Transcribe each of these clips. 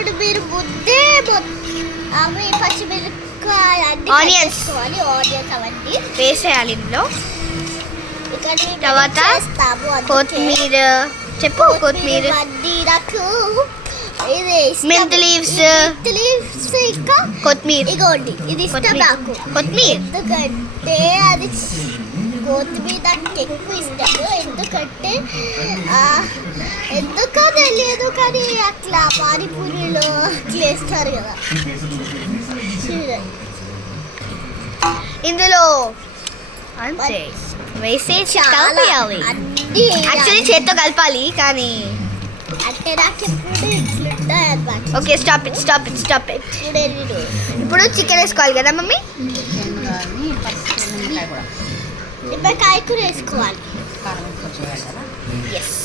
ఇప్పుడు మీరు ముద్దే అవి పచ్చిమిరపకాయ ఆనియన్స్ అవన్నీ వేసేయాలి ఇందులో. ఇక్కడ తర్వాత కొత్తిమీర, చెప్పు. కొత్తిమీర, నాకు ఇది మింట్ లీవ్స్, ఇంకా కొత్తిమీర. ఇగోండి ఇది ఇష్టం నాకు. కొత్తిమీర ఎందుకంటే అది కొత్తిమీర నాకు ఎక్కువ ఇష్టము. ఎందుకంటే ఎందుకో తెలియదు కానీ అట్లా పానీపూరిలో చేస్తారు కదా. ఇందులో అంతే వేసేసి కలిపేయాలి. యాక్చువల్లీ చేత్తో కలపాలి కానీ అంటే నాకు ఎప్పుడు ఇట్లుంటాయి అన్నమాట. Okay, stop it. ఇప్పుడు చికెన్ వేసుకోవాలి కదా మమ్మీ. నిమ్మకాయ కూర వేసుకోవాలి. ఎస్,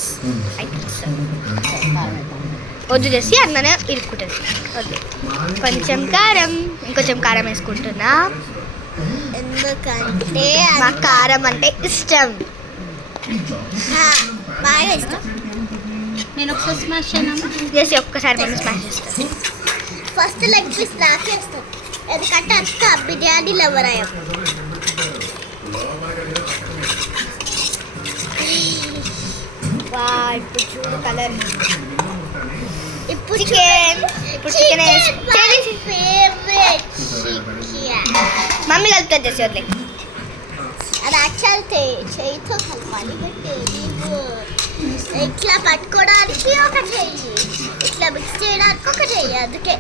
వద్దు చేసి అన్ననే ఇరుక్కుంటుంది. ఓకే, కొంచెం కారం, ఇంకొంచెం కారం వేసుకుంటున్నా. ఎందుకంటే నాకు కారం అంటే ఇష్టం, బాగా ఇష్టం. నేను ఒకసారి స్మాష్ చేయను చేసి ఒక్కసారి మనం స్మాష్ చేస్తాను. ఫస్ట్ లెగ్ పీస్ నాకే ఇస్తాం, ఎందుకంటే అంత బిర్యానీ లవర్ అయ్యాం. ఇప్పుడు చూడు కలర్. ఇప్పుడు చికెన్ ఫేవరెట్ మమ్మీ కలుపుతుంది చేసి వదిలే. అది యాక్చువల్ చేయితో కలపాలి. ఇట్లా పట్టుకోవడానికి ఒక చెయ్యి, ఇట్లా మిక్స్ చేయడానికి ఒక చెయ్యి. అందుకే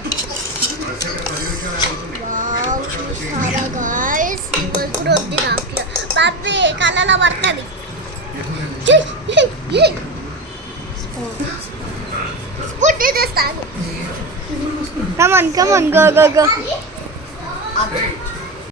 గాయ్స్ ఇప్పుడు వద్దు నాకు మమ్మీ కళ్ళలో పడుతుంది. స్పూన్ తీసేస్తాను. Come on go.